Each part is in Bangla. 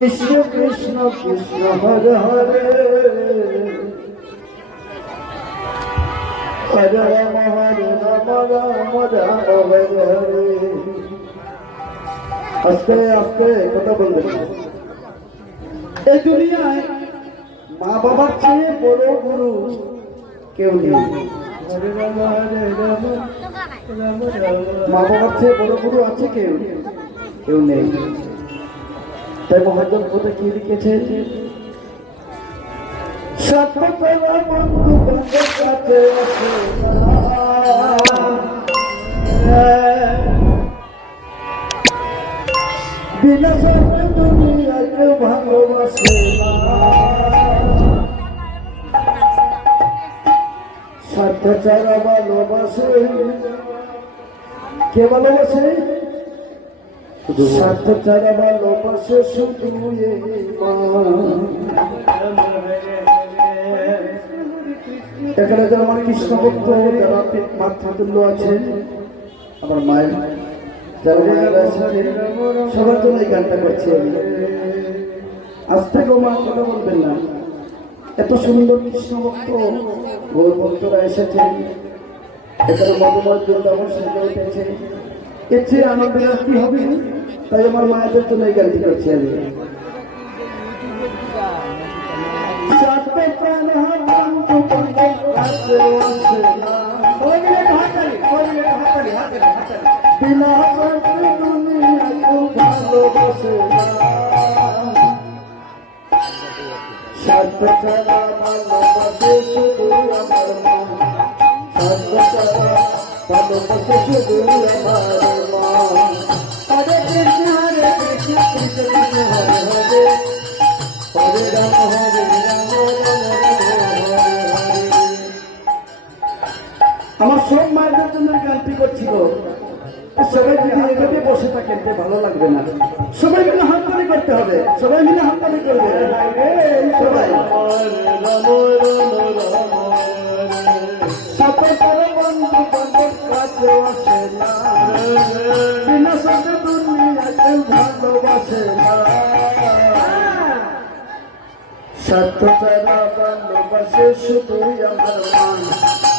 কৃষ্ণ কৃষ্ণ কৃষ্ণ, হরে হরে। হরে রাম হরে রাম রাম রাম, হরে হরে। আস্তে আস্তে, কথা বলবেন এই দুনিয়ায় মা বাবার চেয়ে বড় গুরু কেউ নেই। মা বাবার চেয়ে বড় গুরু আছে কেউ? কেউ নেই। তাই মহাজন কোথায় কি লিখেছে? সর্বতলা বন্ধু বান্ধব কাছে বিনা স্বার্থে দুনিয়া কেউ ভালোবাসে না স্বার্থ ভালোবাসে কে ভালোবাসে স্বার্থ ছাড়া ভালোবাসে শুধু। এখানে যারা আমার কৃষ্ণ ভক্ত যারা আছে, আমার মায়ের যারা মায়েরা এসেছে সবার জন্য এই গানটা করছি আমি। আজ থেকে মা কথা বলবেন না। এত সুন্দর কৃষ্ণ ভক্ত গৌর ভক্তরা এসেছেন। এখানে মধুময় বৃন্দাবন সেজে উঠেছে এর চেয়ে আর কি হবে তাই আমার মায়েদের জন্য এই গানটি করছি আমি চারটে প্রাণ হারান্ত করতে কাছে আসে না। সবাই মিলে একটু হাততালি, করছিল সবাই যদি এভাবে বসে থাকেন ভালো লাগবে না। সবাই মিলে হাততালি করতে হবে। সবাই মিলে হাততালি করবে। সবাই। সত্য ছাড়া ভালোবাসে শুধুই আমার মান।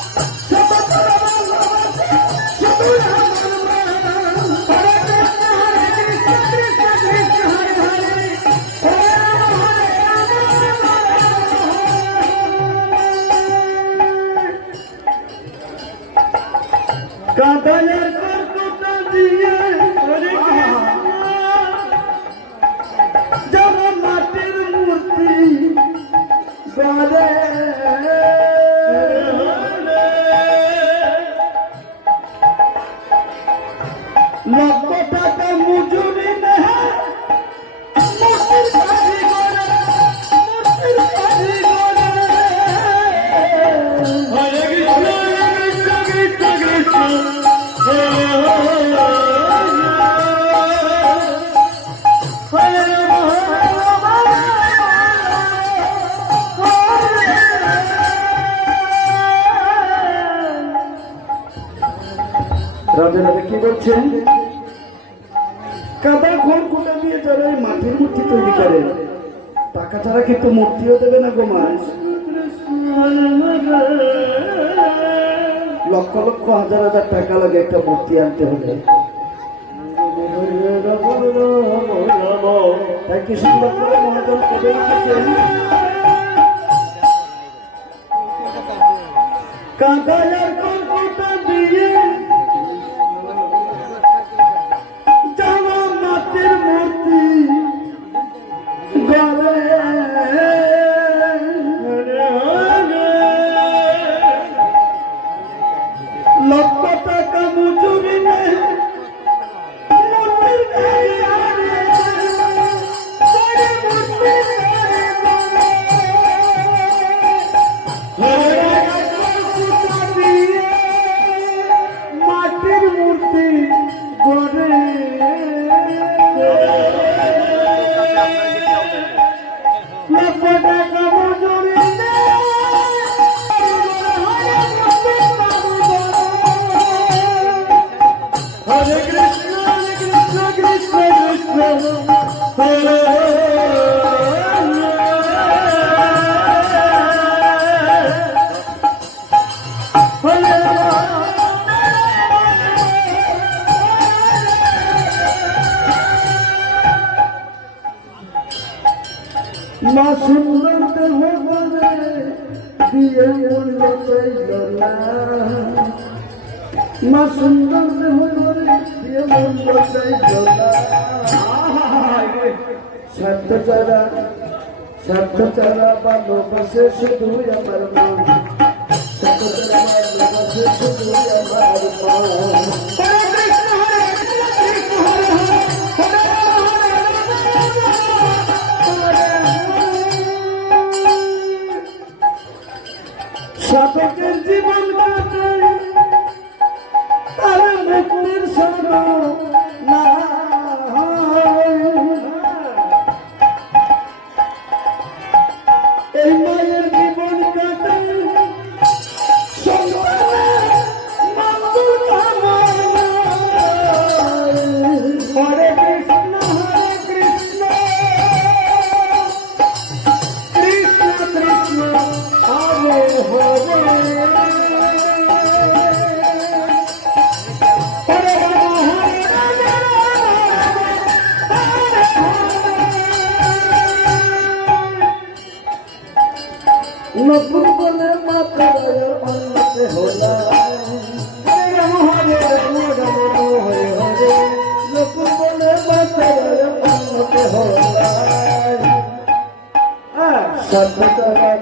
কাঁদালের কর্কটা দিয়ে যেমন মাটির মূর্তি গড়ে রাধে রাধে কি বলছেন কাদা ঘোর মূর্তি তৈরি করেন টাকা ছাড়া কিন্তু মূর্তিও দেবে না গো মাস লক্ষ লক্ষ, হাজার হাজার টাকা লাগে একটা মূর্তি আনতে হলে। তাই কি করে মহাজন কবে লিখেছেন মা সুন্দর দেহ বলে দিয়ে মূল্য চাইল না মা সুন্দর দেহ বলে দিয়ে মূল্য চাইল না স্বার্থ চারা স্বার্থ চারা ভালোবাসে শুধু আমার মা স্বার্থ চারা ভালোবাসে শুধু আমার মা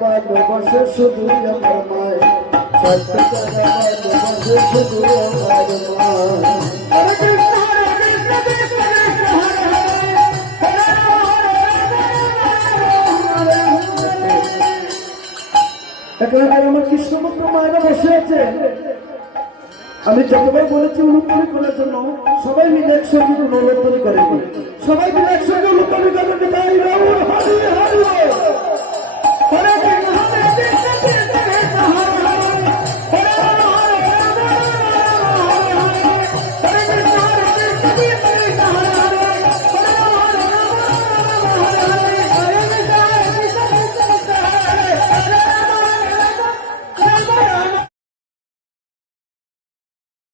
ভালোবাসে শুধু আমার মায় সত্য শুধু আমার মায় কৃষ্ণপুত্র মায়েরা বসে আছে আমি যতবার বলেছি উলুপ্তনি করার জন্য সবাই মিলে একসঙ্গে উলুপ্তনি করেনি। সবাই মিলে একসঙ্গে উলুপ্তনি করে